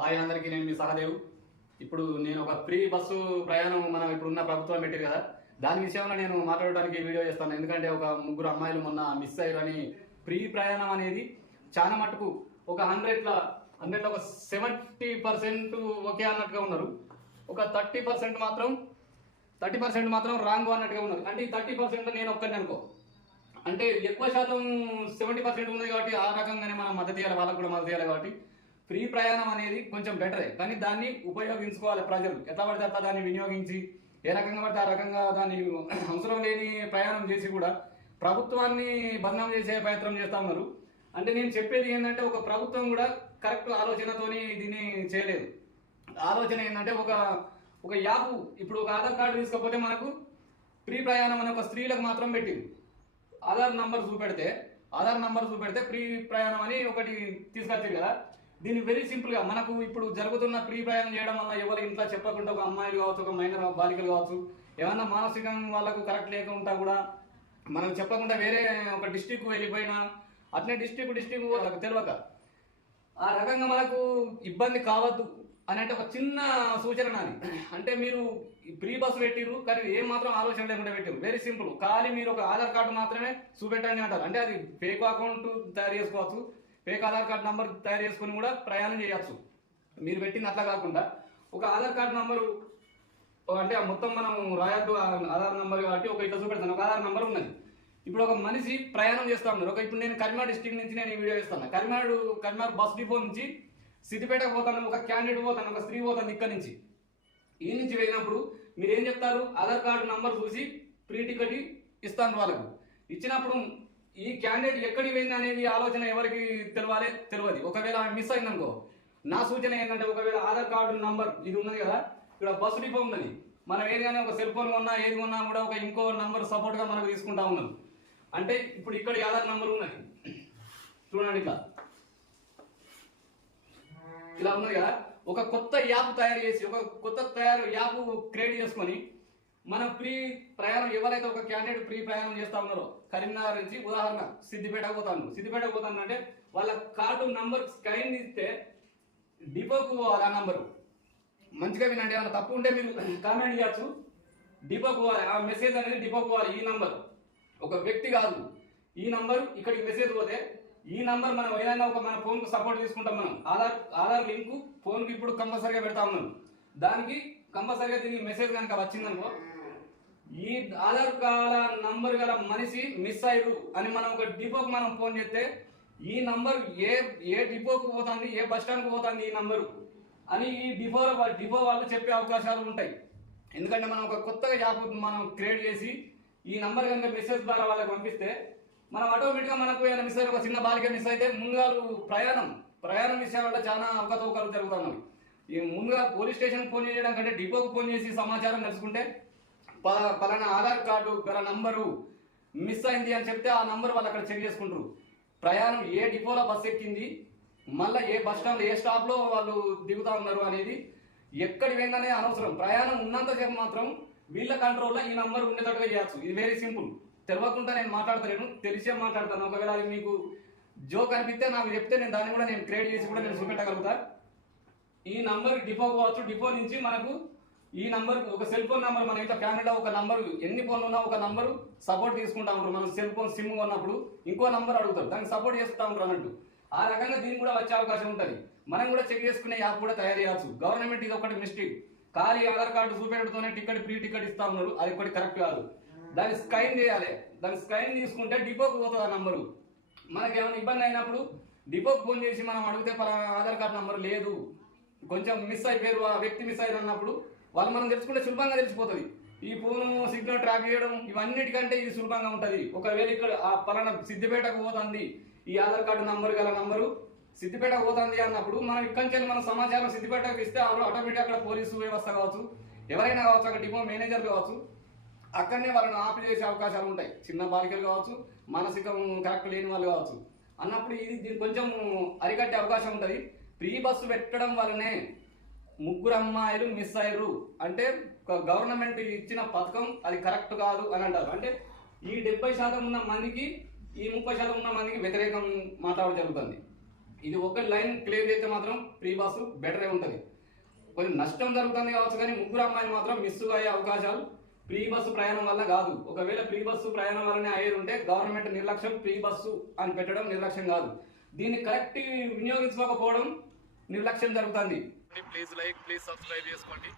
Hi అందరికీ నేను మీ సహదేవ్. ఇప్పుడు నేను ఒక ఫ్రీ బస్సు ప్రయాణం మనం ఇప్పుడు ఉన్న ప్రభుత్వం పెట్టారు కదా. దాని విషయంలో నేను మాట్లాడడానికి వీడియో చేస్తాను. ఎందుకంటే ఒక ముగ్గురు అమ్మాయిలు మొన్న మిస్ అయ్యారని ఫ్రీ ప్రయాణం అనేది చాలా మటుకు ఒక హండ్రెడ్ల హండ్రెడ్లో ఒక సెవెంటీ పర్సెంట్ ఒకే అన్నట్టుగా ఉన్నారు. ఒక థర్టీ పర్సెంట్ మాత్రం థర్టీ పర్సెంట్ మాత్రం రాంగ్ అన్నట్టుగా ఉన్నారు. అంటే ఈ థర్టీ పర్సెంట్ నేను ఒక్కడిని అనుకో. అంటే ఎక్కువ శాతం సెవెంటీ పర్సెంట్ ఉంది కాబట్టి ఆ రకంగానే మనం మద్దతు ఇవ్వాలి వాళ్ళకు కూడా మద్దతు ఇవ్వాలి కాబట్టి. ఫ్రీ ప్రయాణం అనేది కొంచెం బెటరే కానీ దాన్ని ఉపయోగించుకోవాలి ప్రజలు. ఎట్లా పడితే అట్లా దాన్ని వినియోగించి ఏ రకంగా పడితే ఆ రకంగా దాన్ని అవసరం లేని ప్రయాణం చేసి కూడా ప్రభుత్వాన్ని బదనాం చేసే ప్రయత్నం చేస్తా ఉన్నారు. అంటే నేను చెప్పేది ఏంటంటే ఒక ప్రభుత్వం కూడా కరెక్ట్ ఆలోచనతోని దీన్ని చేయలేదు. ఆలోచన ఏంటంటే ఒక ఒక యాప్ ఇప్పుడు ఒక ఆధార్ కార్డు తీసుకపోతే మనకు ఫ్రీ ప్రయాణం అనే ఒక స్త్రీలకు మాత్రం పెట్టింది. ఆధార్ నంబర్ చూపెడితే ఆధార్ నంబర్ చూపెడితే ఫ్రీ ప్రయాణం అని ఒకటి తీసుకొచ్చారు కదా. దీన్ని వెరీ సింపుల్గా మనకు ఇప్పుడు జరుగుతున్న ప్రీ ప్రయాణం చేయడం వల్ల ఎవరు ఇంట్లో చెప్పకుండా ఒక అమ్మాయిలు కావచ్చు ఒక మైనర్ బాలికలు కావచ్చు ఏమన్నా మానసికంగా వాళ్ళకు కరెక్ట్ లేకుండా కూడా మనం చెప్పకుండా వేరే ఒక డిస్టిక్ వెళ్ళిపోయినా అట్లే డిస్టిక్ డిస్టిక్ వాళ్ళకు తెలియక. ఆ రకంగా మనకు ఇబ్బంది కావద్దు అని అంటే ఒక చిన్న సూచన నాది. అంటే మీరు ప్రీ బస్ పెట్టిరు కానీ ఏం మాత్రం ఆలోచన లేకుండా పెట్టారు వెరీ సింపుల్ ఖాళీ మీరు ఒక ఆధార్ కార్డు మాత్రమే చూపెట్టండి అంటారు. అంటే అది ఫేక్ అకౌంట్ తయారు చేసుకోవచ్చు ఫేక్ ఆధార్ కార్డు నంబర్ తయారు చేసుకుని కూడా ప్రయాణం చేయొచ్చు. మీరు పెట్టింది అట్లా కాకుండా ఒక ఆధార్ కార్డు నంబరు అంటే ఆ మొత్తం మనం రాయద్దు ఆధార్ నంబర్ కాబట్టి ఒక ఇట్లా చూపెడతాను. ఒక ఆధార్ నంబర్ ఉన్నది. ఇప్పుడు ఒక మనిషి ప్రయాణం చేస్తా ఉన్నారు ఒక ఇప్పుడు నేను కరీంనగర్ డిస్టిక్ నుంచి నేను ఈ వీడియో ఇస్తాను కరీంనగర్ కరీంనగర్ బస్ డిపో నుంచి సిటీపేటకు పోతాను ఒక క్యాండిడేట్ పోతాను ఒక స్త్రీ పోతాను ఇక్కడ నుంచి. ఈ నుంచి వెళ్ళినప్పుడు మీరు ఏం చెప్తారు? ఆధార్ కార్డు నంబర్ చూసి ప్రీ టికెట్ ఇస్తాను వాళ్ళకు. ఇచ్చినప్పుడు ఈ క్యాండిడేట్ ఎక్కడికి పోయింది అనేది ఆలోచన ఎవరికి తెలవాలి? తెలియదు ఒకవేళ మిస్ అయిందనుకో నా సూచన ఏంటంటే ఒకవేళ ఆధార్ కార్డు నంబర్ ఇది ఉన్నది కదా ఇక్కడ బస్సు డిపో ఉన్నది. మనం ఏదైనా ఒక సెల్ ఫోన్ కొన్నా ఏది కొన్నా కూడా ఒక ఇంకో నంబర్ సపోర్ట్గా మనకు తీసుకుంటా ఉన్నాం అంటే ఇప్పుడు ఇక్కడ ఆధార్ నంబర్ ఉన్నది. చూడండి ఇట్లా. ఇలా ఉన్నది కదా. ఒక కొత్త యాప్ తయారు చేసి ఒక కొత్త తయారు యాప్ క్రియేట్ చేసుకొని మన ప్రీ ప్రయాణం ఎవరైతే ఒక క్యాండిడేట్ ప్రీ ప్రయాణం చేస్తా ఉన్నారో కరీంనగర్ నుంచి ఉదాహరణ సిద్దిపేట పోతాను. సిద్దిపేట పోతాను అంటే వాళ్ళ కార్డు నంబర్ స్కైన్ ఇస్తే డిపోకు పోవాలి ఆ నంబరు. మంచిగా వినండి ఏమైనా తప్పు ఉంటే మీరు కామెంట్ చేయొచ్చు. డిపోకు పోవాలి ఆ మెసేజ్ అనేది డిపోకు పోవాలి ఈ నంబర్. ఒక వ్యక్తి కాదు ఈ నంబర్ ఇక్కడికి మెసేజ్ పోతే ఈ నంబర్ మనం ఏదైనా ఒక మన ఫోన్కు సపోర్ట్ తీసుకుంటాం మనం. ఆధార్ ఆధార్ లింకు ఫోన్కి ఇప్పుడు కంపల్సరీగా పెడతా ఉన్నాం దానికి కంపల్సరీగా దీనికి మెసేజ్ కనుక వచ్చిందనుకో ఈ ఆధార్ కార్డ్ నంబర్ గల మనిషి మిస్ అయ్యారు అని మనం ఒక డిపోకి మనం ఫోన్ చేస్తే ఈ నంబర్ ఏ ఏ డిపోకు పోతుంది ఏ బస్ స్టాండ్కి పోతుంది ఈ నంబరు అని ఈ డిపో డిపో వాళ్ళు చెప్పే అవకాశాలు ఉంటాయి. ఎందుకంటే మనం ఒక కొత్తగా యాప్ మనం క్రియేట్ చేసి ఈ నంబర్ కనుక మెసేజ్ ద్వారా వాళ్ళకి పంపిస్తే మనం ఆటోమేటిక్గా మనకు ఏమైనా మిస్ అయితే ఒక చిన్న బాలిక మిస్ అయితే ముందుగా ప్రయాణం ప్రయాణం విషయాలలో చాలా అవకతవకాలు జరుగుతున్నాయి ముందుగా పోలీస్ స్టేషన్ ఫోన్ చేయడం కంటే డిపోకు ఫోన్ చేసి సమాచారం తెలుసుకుంటే ప- పలానా ఆధార్ కార్డు గల నంబరు మిస్ అయింది అని చెప్తే ఆ నంబర్ వాళ్ళు అక్కడ చెక్ చేసుకుంటారు. ప్రయాణం ఏ డిపోలో బస్ ఎక్కింది మళ్ళీ ఏ బస్ స్టాండ్ ఏ స్టాప్లో వాళ్ళు దిగుతా ఉన్నారు అనేది ఎక్కడి పోయిందనే అనవసరం. ప్రయాణం ఉన్నంతసేపు మాత్రం వీళ్ళ కంట్రోల్లో ఈ నంబర్ ఉండేటట్టుగా చేయొచ్చు. ఇది వెరీ సింపుల్ తెలియకుండా నేను మాట్లాడతలేను తెలిసే మాట్లాడతాను. ఒకవేళ అది మీకు జోక్ అనిపిస్తే నాకు చెప్తే నేను దాన్ని కూడా నేను క్రియేట్ చేసి కూడా నేను చూపెట్టగలుగుతాను ఈ నంబర్ డిపో కావచ్చు. డిపో నుంచి మనకు ఈ నంబర్ ఒక సెల్ ఫోన్ నంబర్ మన ఇంట్లో ఫ్యామిలీలో ఒక నంబర్ ఎన్ని ఫోన్లు ఉన్నా ఒక నంబర్ సపోర్ట్ తీసుకుంటా ఉంటారు. మనం సెల్ ఫోన్ సిమ్ కొన్నప్పుడు ఇంకో నంబర్ అడుగుతారు. దానికి సపోర్ట్ చేస్తూ ఉంటారు అన్నట్టు. ఆ రకంగా దీనికి కూడా వచ్చే అవకాశం ఉంటుంది. మనం కూడా చెక్ చేసుకునే యాప్ కూడా తయారు చేయవచ్చు గవర్నమెంట్ ఇది ఒకటి మిస్టేక్ ఖాళీ ఆధార్ కార్డు చూపెట్టడంతోనే టికెట్ ఫ్రీ టికెట్ ఇస్తా ఉన్నారు. అది ఒకటి కరెక్ట్ కాదు. దాన్ని స్కైన్ చేయాలి. దాన్ని స్కైన్ తీసుకుంటే డిపోకి పోతుంది ఆ నంబరు మనకి ఏమైనా ఇబ్బంది అయినప్పుడు డిపోకి ఫోన్ చేసి మనం అడిగితే పలానా ఆధార్ కార్డు నంబర్ లేదు. కొంచెం మిస్ అయిపోయారు ఆ వ్యక్తి మిస్ అయ్యారు అన్నప్పుడు వాళ్ళు మనం తెలుసుకుంటే సులభంగా తెలిసిపోతుంది. ఈ ఫోను సిగ్నల్ ట్రాక్ చేయడం ఇవన్నిటికంటే ఇది సులభంగా ఉంటుంది. ఒకవేళ ఇక్కడ ఆ పలానా సిద్దిపేటకు పోతుంది ఈ ఆధార్ కార్డు నంబర్ గల నంబరు సిద్దిపేట పోతుంది అన్నప్పుడు మనం ఇక్కడి నుంచి మన సమాచారం సిద్దిపేటకు ఇస్తే ఆటోమేటిక్ అక్కడ పోలీసు వ్యవస్థ కావచ్చు ఎవరైనా కావచ్చు అక్కడ డిపో మేనేజర్ కావచ్చు అక్కడనే వాళ్ళని ఆపి చేసే అవకాశాలు ఉంటాయి. చిన్న బాలికలు కావచ్చు మానసికం కరెక్ట్ లేని వాళ్ళు కావచ్చు. అన్నప్పుడు ఇది కొంచెం అరికట్టే అవకాశం ఉంటుంది. ఫ్రీ బస్సు పెట్టడం వల్లనే ముగ్గురు అమ్మాయిలు మిస్ అయ్యారు. అంటే ఒక గవర్నమెంట్ ఇచ్చిన పథకం అది కరెక్ట్ కాదు అని అంటారు. అంటే ఈ డెబ్బై శాతం ఉన్న మందికి ఈ ముప్పై శాతం ఉన్న మందికి వ్యతిరేకం మాట్లాడడం జరుగుతుంది. ఇది ఒక లైన్ క్లియర్ అయితే మాత్రం ఫ్రీ బస్సు బెటరే ఉంటుంది. కొంచెం నష్టం జరుగుతుంది కావచ్చు కానీ ముగ్గురు అమ్మాయిలు మాత్రం మిస్ అయ్యే అవకాశాలు ఫ్రీ బస్సు ప్రయాణం వల్ల కాదు. ఒకవేళ ఫ్రీ బస్సు ప్రయాణం వల్లనే అయ్యేది ఉంటే గవర్నమెంట్ నిర్లక్ష్యం ఫ్రీ బస్సు అని పెట్టడం నిర్లక్ష్యం కాదు. దీన్ని కరెక్ట్ వినియోగించుకోకపోవడం నిర్లక్ష్యం జరుగుతుంది. ప్లీజ్ లైక్ ప్లీజ్ సబ్స్క్రైబ్ చేసుకోండి.